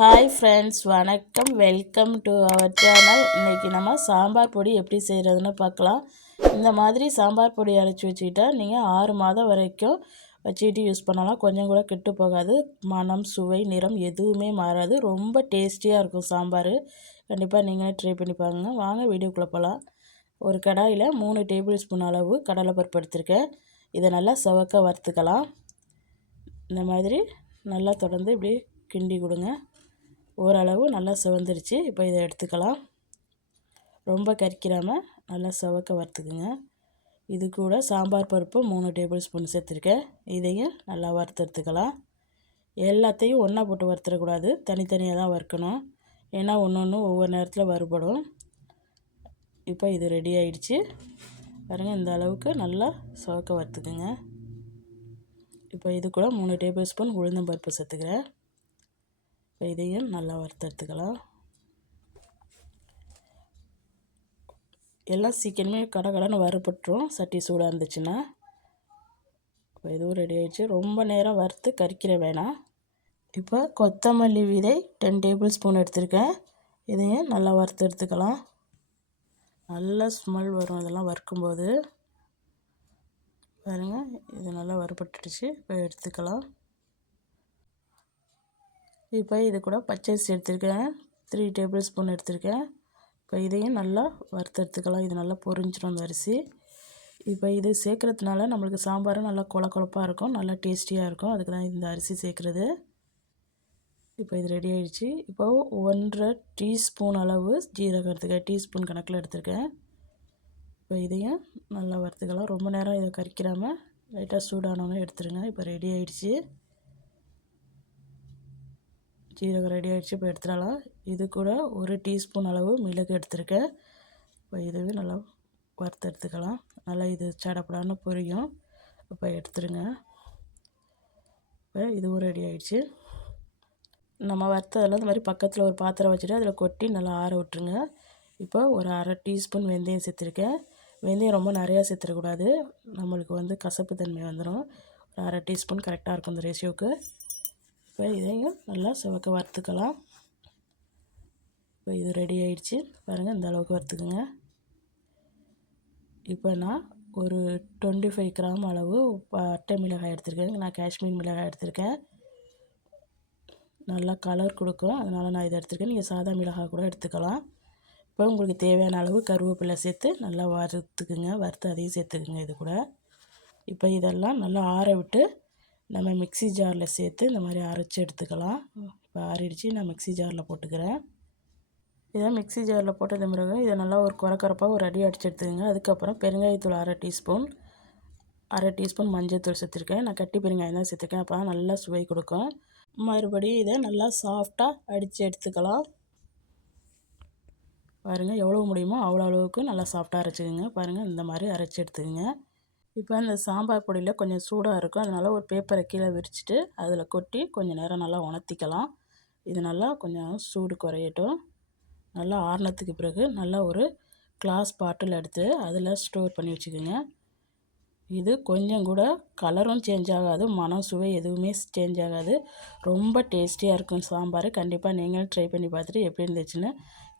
Hi friends, வணக்கம். Welcome to our channel. இன்றைக்கி நம்ம சாம்பார் பொடி எப்படி செய்கிறதுன்னு பார்க்கலாம். இந்த மாதிரி சாம்பார் பொடி அரைச்சி வச்சுக்கிட்டா நீங்கள் 6 மாதம் வரைக்கும் வச்சுக்கிட்டு யூஸ் பண்ணலாம். கொஞ்சம் கூட கெட்டு போகாது. மனம், சுவை, நிறம் எதுவுமே மாறாது. ரொம்ப டேஸ்டியாக இருக்கும் சாம்பார். கண்டிப்பாக நீங்களே ட்ரை பண்ணி பாருங்க. வாங்க வீடியோக்குள்ளே போகலாம். ஒரு கடாயில் 3 டேபிள் ஸ்பூன் அளவு கடலைப்பருப்பு எடுத்திருக்கேன். இதை நல்லா செவக்க வறுத்துக்கலாம். இந்த மாதிரி நல்லா தொடர்ந்து இப்படி கிண்டி கொடுங்க. ஓரளவு நல்லா செவந்துருச்சு. இப்போ இதை எடுத்துக்கலாம். ரொம்ப கரிக்கிறாமல் நல்லா செவக்க வறுத்துக்குங்க. இது கூட சாம்பார் பருப்பு 3 டேபிள் ஸ்பூன் சேர்த்துருக்கேன். இதையும் நல்லா வறுத்து எடுத்துக்கலாம். எல்லாத்தையும் ஒன்றா போட்டு வறுத்துடக்கூடாது, தனித்தனியாக தான் வறுக்கணும். ஏன்னா ஒன்று ஒவ்வொரு நேரத்தில் வறுபடும். இப்போ இது ரெடி ஆகிடுச்சு பாருங்கள். இந்த அளவுக்கு நல்லா செவக்க வறுத்துக்குங்க. இப்போ இது கூட 3 டேபிள் ஸ்பூன் உளுந்தம்பருப்பு சேர்த்துக்கிறேன். இப்போ இதையும் நல்லா வறுத்தெடுத்துக்கலாம். எல்லாம் சீக்கிரமே கடன்னு வறுபட்டுரும் சட்டி சூடாக இருந்துச்சுன்னா. இப்போ இதுவும் ரெடி ஆகிடுச்சு. ரொம்ப நேரம் வறுத்து கரிக்கிற வேணாம். இப்போ கொத்தமல்லி விதை 10 டேபிள் ஸ்பூன் எடுத்திருக்கேன். இதையும் நல்லா வறுத்து எடுத்துக்கலாம். நல்ல ஸ்மெல் வரும் இதெல்லாம் வறுக்கும்போது. பாருங்கள், இது நல்லா வறுபட்டுடுச்சு. இப்போ எடுத்துக்கலாம். இப்போ இது கூட பச்சரிசி எடுத்துருக்கேன். 3 டேபிள் ஸ்பூன் எடுத்திருக்கேன். இப்போ இதையும் நல்லா வறுத்து எடுத்துக்கலாம். இது நல்லா பொரிஞ்சிடும் அந்த அரிசி. இப்போ இது சேர்க்குறதுனால நம்மளுக்கு சாம்பாரும் நல்லா கொழப்பாக இருக்கும், நல்லா டேஸ்டியாக இருக்கும். அதுக்கு தான் இந்த அரிசி சேர்க்குறது. இப்போ இது ரெடி ஆகிடுச்சு. இப்போ 1.5 டீஸ்பூன் அளவு ஜீரகம் எடுத்துக்கேன். டீஸ்பூன் கணக்கில் எடுத்துருக்கேன். இப்போ இதையும் நல்லா வறுத்துக்கலாம். ரொம்ப நேரம் இதை கரிக்கிறாமல் லைட்டாக சூடானோன்னு எடுத்துருங்க. இப்போ ரெடி ஆகிடுச்சு. ஜீரகம் ரெடி ஆகிடுச்சு. இப்போ எடுத்துடலாம். இது கூட 1 டீஸ்பூன் அளவு மிளகு எடுத்துருக்கேன். இப்போ இதுவே நல்லா வறுத்து எடுத்துக்கலாம். நல்லா இது சடப்படான்னு பொரியும். இப்போ எடுத்துருங்க. இப்போ இதுவும் ரெடி ஆகிடுச்சு. நம்ம வறுத்ததெல்லாம் இந்த மாதிரி பக்கத்தில் ஒரு பாத்திரம் வச்சுட்டு அதில் கொட்டி நல்லா ஆற விட்டுருங்க. இப்போ ஒரு 1/2 டீஸ்பூன் வெந்தயம் சேர்த்துருக்கேன். வெந்தயம் ரொம்ப நிறையா சேர்த்துடக்கூடாது, நம்மளுக்கு கசப்பு தன்மை வந்துடும். ஒரு 1/2 டீஸ்பூன் கரெக்டாக இருக்கும் இந்த ரேஷியோவுக்கு. இப்போ இதையும் நல்லா செவக்க வறுத்துக்கலாம். இப்போ இது ரெடி ஆகிடுச்சு பாருங்கள். இந்த அளவுக்கு வறுத்துக்குங்க. இப்போ நான் ஒரு 25 கிராம் அளவு அட்டை மிளகாய் எடுத்திருக்கேன். நான் காஷ்மீர் மிளகாய் எடுத்திருக்கேன். நல்லா கலர் கொடுக்கும், அதனால் நான் இதை எடுத்திருக்கேன். நீங்கள் சாதா மிளகாய் கூட எடுத்துக்கலாம். இப்போ உங்களுக்கு தேவையான அளவு கருவேப்பிலை சேர்த்து நல்லா வறுத்துக்குங்க. வறுத்து அதையும் சேர்த்துக்குங்க இது கூட. இப்போ இதெல்லாம் நல்லா ஆற விட்டு நம்ம மிக்ஸி ஜாரில் சேர்த்து இந்த மாதிரி அரைச்சி எடுத்துக்கலாம். இப்போ ஆறிடுச்சு. நான் மிக்ஸி ஜாரில் போட்டுக்கிறேன். இதை மிக்ஸி ஜாரில் போட்டது பிறகு இதை நல்லா ஒரு குறக்கரப்பாக ஒரு அடி அடித்து எடுத்துக்கோங்க. அதுக்கப்புறம் பெருங்காயத்தூள் 1/2 டீஸ்பூன், 1/2 டீஸ்பூன் மஞ்சள் தூள் சேர்த்துருக்கேன். நான் கட்டி பெருங்காயம் தான் சேர்த்துருக்கேன். அப்போ தான் நல்லா சுவை கொடுக்கும். மறுபடியும் இதை நல்லா சாஃப்டாக அடித்து எடுத்துக்கலாம். பாருங்கள், எவ்வளோ முடியுமோ அவ்வளோ அளவுக்கு நல்லா சாஃப்டாக அரைச்சிக்கோங்க. பாருங்கள், இந்த மாதிரி அரைச்சி எடுத்துக்கோங்க. இப்போ அந்த சாம்பார் பொடியில் கொஞ்சம் சூடாக இருக்கும், அதனால் ஒரு பேப்பரை கீழே விரிச்சிட்டு அதில் கொட்டி கொஞ்சம் நேரம் நல்லா உணர்த்திக்கலாம். இது நல்லா கொஞ்சம் சூடு குறையட்டும். நல்லா ஆறுனத்துக்கு பிறகு நல்லா ஒரு கிளாஸ் பாட்டில் எடுத்து அதில் ஸ்டோர் பண்ணி வச்சுக்கோங்க. இது கொஞ்சம் கூட கலரும் சேஞ்ச் ஆகாது, மனம், சுவை எதுவுமே சேஞ்ச் ஆகாது. ரொம்ப டேஸ்டியாக இருக்கும் சாம்பார். கண்டிப்பாக நீங்களும் ட்ரை பண்ணி பார்த்துட்டு எப்படி இருந்துச்சுன்னு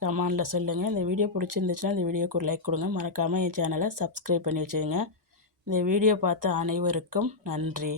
கமெண்டில் சொல்லுங்கள். இந்த வீடியோ பிடிச்சிருந்துச்சுன்னா இந்த வீடியோக்கு ஒரு லைக் கொடுங்க. மறக்காமல் என் சேனலை சப்ஸ்கிரைப் பண்ணி வச்சுக்கோங்க. இந்த வீடியோ பார்த்த அனைவருக்கும் நன்றி.